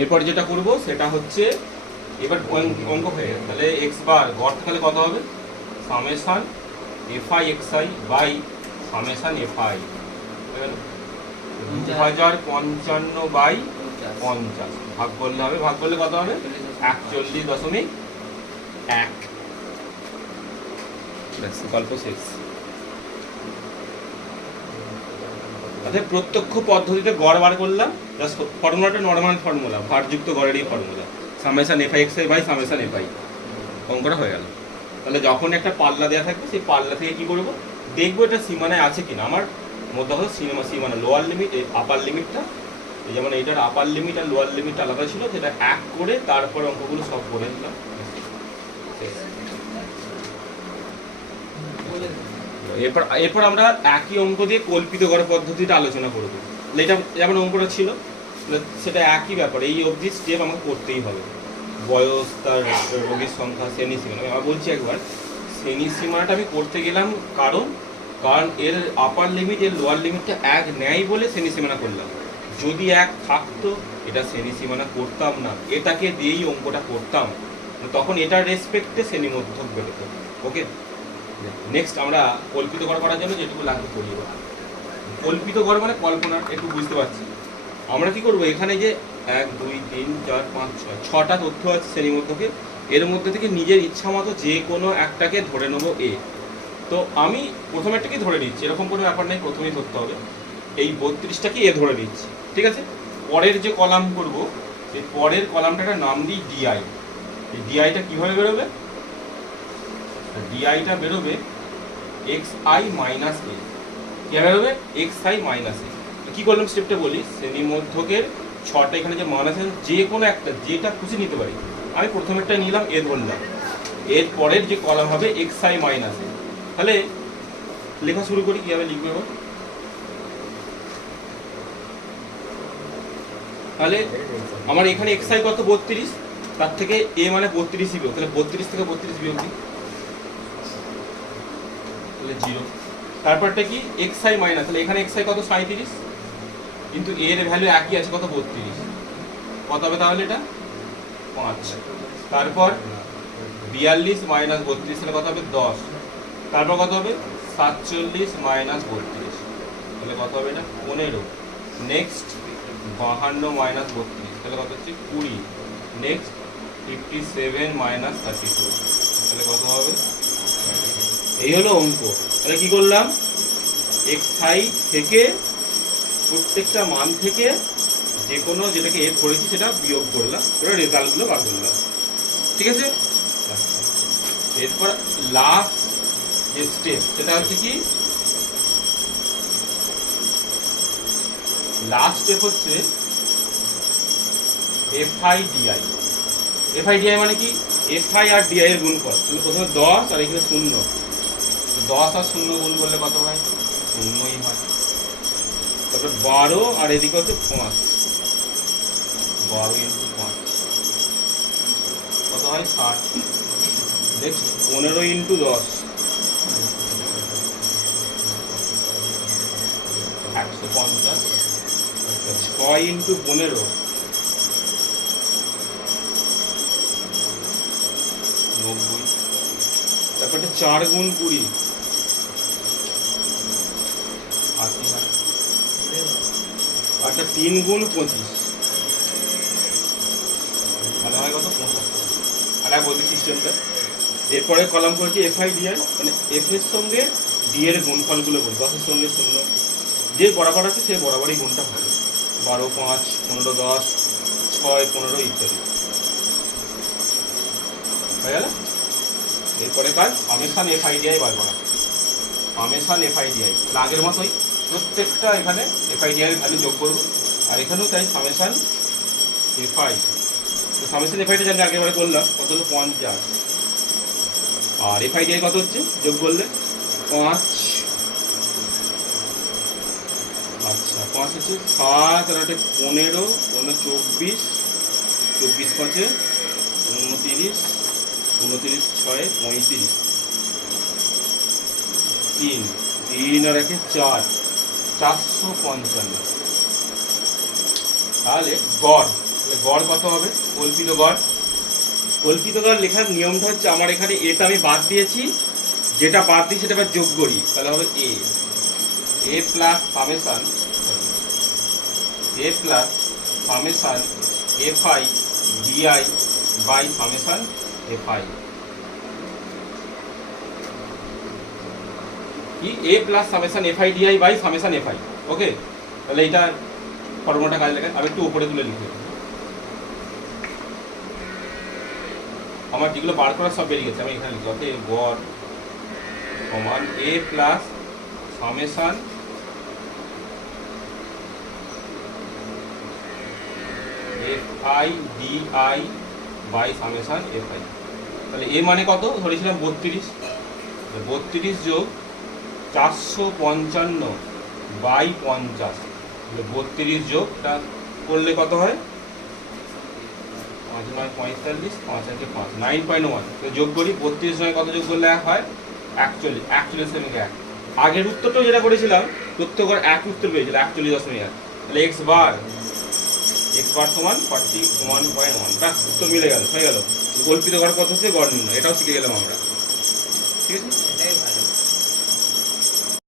এরপর যেটা করব সেটা হচ্ছে এবার অঙ্ক হয়ে গেছে, তাহলে এক্স বার গড় তাহলে কত হবে summation f i x i by summation f i 2055 by 50 ভাগ করলে হবে, ভাগ করলে কত হবে 41.1। গল্প শেষ। অর্থাৎ প্রত্যক্ষ পদ্ধতিতে গড় বার করলাম, জাস্ট ফর্মুলাটা নর্মাল ফর্মুলা, ভারযুক্ত গড়েরই formula, summation f i x i by summation f i, অঙ্কটা হয়ে গেল। তাহলে যখন একটা পাল্লা দেওয়া থাকবে সেই পাল্লা থেকে কি করবো দেখবো এটা সীমানায় আছে কিনা। আমার মধ্যে হলো সীমানা লোয়ার লিমিট আপার লিমিটটা, যেমন এইটার আপার লিমিট আর লোয়ার লিমিট আলাদা ছিল, সেটা এক করে তারপরে অঙ্কগুলো সব করে দিলাম। এরপর আমরা একই অঙ্ক দিয়ে কল্পিত গড় পদ্ধতিটা আলোচনা করব। এটা যেমন অঙ্কটা ছিল সেটা একই ব্যাপার, এই অবধি স্টেপ আমাকে করতেই হবে। বয়স, তার রোগীর সংখ্যা, শ্রেণী সীমানা। আমি বলছি একবার, শ্রেণী সীমানাটা আমি করতে গেলাম কারণ এর আপার লিমিট এর লোয়ার লিমিটটা এক নেয় বলে শ্রেণী সীমানা করলাম। যদি এক থাকতো এটা শ্রেণী সীমানা করতাম না, এটাকে দিয়েই অঙ্কটা করতাম, তখন এটার রেসপেক্টে শ্রেণী মধ্যক বেরোতো। ওকে, নেক্সট আমরা কল্পিত গড় করার জন্য যেটুকু লাগবে করি। কল্পিত গড় মানে কল্পনা, একটু বুঝতে পারছি। আমরা কি করব, এখানে যে 1 2 3 4 5 6 6টা তথ্য আছে শ্রেণী মধ্যকে, এর মধ্যে থেকে নিজের ইচ্ছা মতো যে কোনো একটাকে ধরে নেব এ। তো আমি প্রথম একটাকে ধরে নিচ্ছি, এরকম কোনো ব্যাপার নেই প্রথমেই ধরতে হবে। এই 32টাকে এ ধরে নিচ্ছি, ঠিক আছে। পরের যে কলাম করব, সেই পরের কলামটার নাম দিই ডিআই। এই ডিআইটা কিভাবে বেরোবে, ডিআইটা বেরোবে এক্স আই মাইনাস এ। কি বেরোবে এক্স আই মাইনাস এ। কী করলাম স্টেপটা বলি, শ্রেণী মধ্যকের 6টা এখানে যে মান আছে যে কোনো একটা যেটা খুশি নিতে পারি। আমি প্রথমেরটা নিলাম এ ধরলাম, এর পরের যে কলাম হবে এক্স আই মাইনাস এ। তাহলে লেখা শুরু করি, কীভাবে লিখবে। তাহলে আমার এখানে এক্স আই কত 32, তার থেকে এ মানে 32ই বিয়োগ, তাহলে 32 থেকে 32 বিয়োগ দিই, তাহলে 0। তারপরটা কি এক্স আই মাইনাস, তাহলে এখানে এক্স আই কত 37, কিন্তু এর ভ্যালু একই আছে কত 32, কত হবে তাহলে এটা 5। তারপর 42 মাইনাস 32, তাহলে কত হবে 10। তারপর কত হবে 47 মাইনাস 32, তাহলে কত হবে এটা 15। নেক্সট 52 মাইনাস 32, তাহলে কত হচ্ছে 20। নেক্সট 57 মাইনাস 32, তাহলে কত হবে। এই হলো অঙ্ক। তাহলে কি করলাম, এক্স আই থেকে প্রত্যেকটা মান থেকে যে কোনো যেটাকে এ ধরেছি সেটা বিয়োগ করলাম, করে রেজাল্টগুলো বার করলাম, ঠিক আছে। এরপর লাস্ট যে স্টেপ সেটা হচ্ছে কি, লাস্ট স্টেপ হচ্ছে এফআই ডিআই। এফআই ডিআই মানে কি, এফআই আর ডিআই এর গুণফল। তাহলে প্রথমে 10 আর এখানে 0, 10 আর 0 গুণ করলে কত হয় 0ই হয়। তারপর 12 আর এদিকে হচ্ছে 5, 12 ইন্টু 5 কত হয় 60। Next 15 into 10 150। 6 ইন্টু 15 90। তারপরে 4 গুণ 20 80 হয়। আর 3 গুণ 25 তাহলে হয় কত 75। আর এক বলছি সিস্টেমটা। এরপরে কলাম করেছি এফআই ডিআই, মানে এফ এর সঙ্গে ডি এর গুণফলগুলো বলবো, 10 এর সঙ্গে 0 যে বরাবর আছে সে বরাবরই গুণটা হবে। 12 5 15 10 6 15 ইত্যাদি হয়ে গেল। এরপরে কাজ সামেশান এফআইডিআই বার করা, সামেশান এফআইডিআই। আগের মতোই প্রত্যেকটা এখানে এফআইডিআই এর ভ্যালু যোগ করবো, আর এখানেও তাই সামেশান এফআই। সামেশান এফআইডি জানি আগেবারে করলাম, কত হলো 50। আর এফআইডিআই কত হচ্ছে যোগ করলে 5। আচ্ছা 5 হচ্ছে 7 আর 8 15 24 24 5 29 29 6 35 3 3 আর 1 4 455। তাহলে গড় গড় কত হবে? কল্পিত গড়, কল্পিত গড় লেখার নিয়মটা হচ্ছে আমার এখানে এটা আমি বাদ দিয়েছি, যেটা বাদ দিই সেটা আবার যোগ করি, তাহলে হবে a plus summation f i d i by summation f i, কি a plus summation f i d i by summation f i. Okay, তাহলে এইটা ফর্মুলাটা কাজে লাগে। আমি একটু উপরে তুলে লিখি, আমার যেগুলো বার করা সব বেরিয়ে গেছে, আমি এখানে লিখি অতএব গড় সমান a plus summation f i d i by summation f i. তাহলে এ মানে কত ধরেছিলাম? 32, 32 যোগ 455 বাই 50, 32 যোগটা করলে কত হয়? 5 9 45, 5 আছে 5, 9.1। যোগ করি, 32 নয় কত যোগ করলে হয়? 41, 41.1। আগের উত্তরটাও যেটা করেছিলাম প্রত্যেক এক উত্তর পেয়েছিল 41.1। তাহলে এক্স বার সমান 41.1। ব্যাস, উত্তর মিলে গেল, হয়ে গেল। কল্পিত গড় পদ্ধতিতে গড় নির্ণয়, এটাও শিখে গেলাম আমরা। ঠিক আছে।